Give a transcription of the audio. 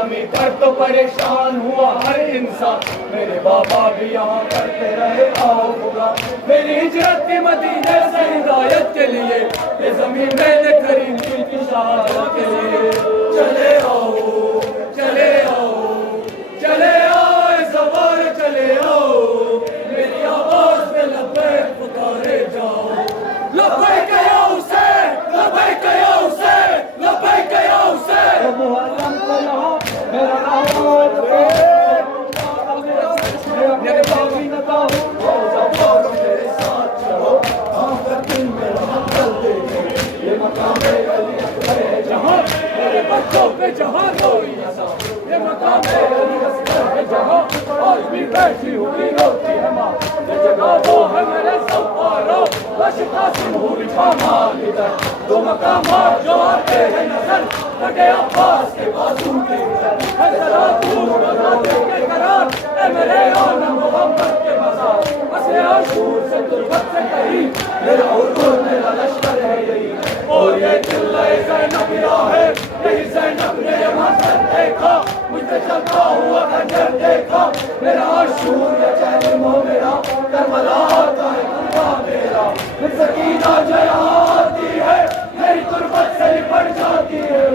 زمین پر تو پریشان ہوا ہر انسان، میرے بابا بھی یہاں کرتے رہے آؤ خدا، میری ہجرت کی مدینے سے ہدایت کے لیے، یہ زمین میں نے خریدی کی شہادت کے لیے. چلے آؤ چلے آؤ چلے آؤ اے سوار چلے آؤ، میری آواز میں لبیک پکارے جاؤ. لبیک یا حسین لبیک یا حسین لبیک یا حسین. محرم کو یہاں میرا آواز میرے باقی نہ کہو، زبانوں میرے ساتھ چلو، آخر دن میرا حقل دیکھیں، یہ مقام علی اکبر ہے جہاں، میرے بچوں پہ جہاں کوئی نہ، یہ مقام علی اکبر ہے جہاں، آج بھی بیٹھی ہوئی روتی ہے ماں، یہ جگہ وہ ہے میرے سوارو، لش قاسم ہوئی پامال ادھر، دو مقامات جو آتے ہیں نظر، بڑے عباس کے بازو کے ادھر، ہے ذرا دور بغداد کے قرار، اے میرے آنا محمد کے مزار، اسے عاشور سے تربت سے قریب، میرا حضور میرا لشکر ہے یہی، اور یہ قلعہ زینب ہے، یہی زینب نے یہ منظر دیکھا، مجھ سے چلتا ہوا خنجر دیکھا، میرا عاشور یہ چہل مو میرا، کربلا آتا ہے قربان میرا، سکینہ جو یہاں آتی ہے، میری تربت سے لپٹ جاتی ہے.